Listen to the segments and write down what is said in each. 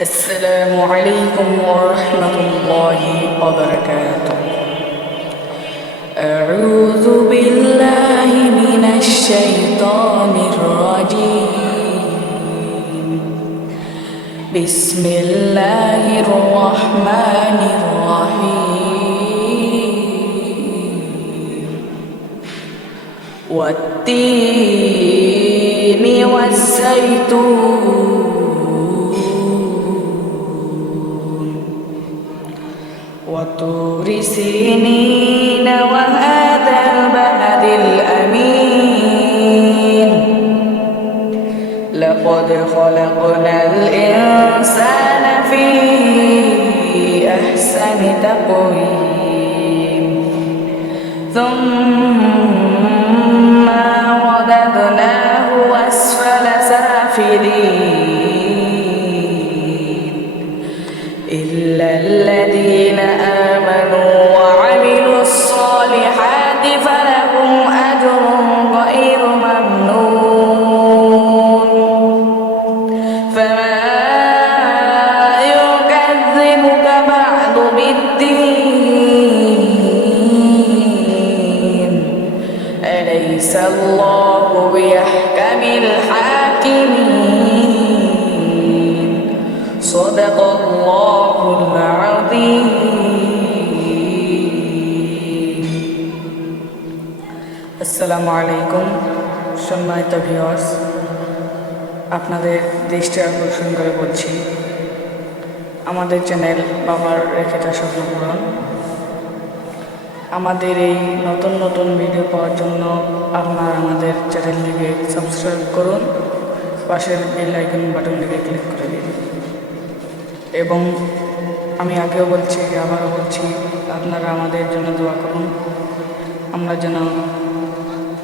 السلام عليكم ورحمة الله وبركاته. أعوذ بالله من الشيطان الرجيم. بسم الله الرحمن الرحيم. والتين والزيتون وطور سينين وهذا البلد الأمين. لقد خلقنا الإنسان في أحسن تقويم ثم رددناه أسفل سافلين إلا الذين آمنوا وعملوا الصالحات فلهم أجر غير ممنون. فما يكذبك بعد بالدين. أليس الله بأحكم الحاكمين. صدق الله العظيم. আসসালামু আলাইকুম সম্মানিত ভিউয়ার্স, আপনাদের দৃষ্টি আকর্ষণ করে বলছি আমাদের চ্যানেল বাবার রেখেটা স্বপ্ন পূরণ। আমাদের এই নতুন নতুন ভিডিও পাওয়ার জন্য আপনারা আমাদের চ্যানেলটিকে সাবস্ক্রাইব করুন, পাশের বেল আইকন বাটনটিকে ক্লিক করে দিন এবং আমি আগেও বলছি আবারও বলছি আপনারা আমাদের জন্য দোয়া করুন, আমরা যেন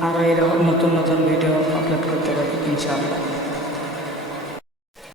আরও এরকম নতুন নতুন ভিডিও আপলোড করতে পারি ইনশাআল্লাহ।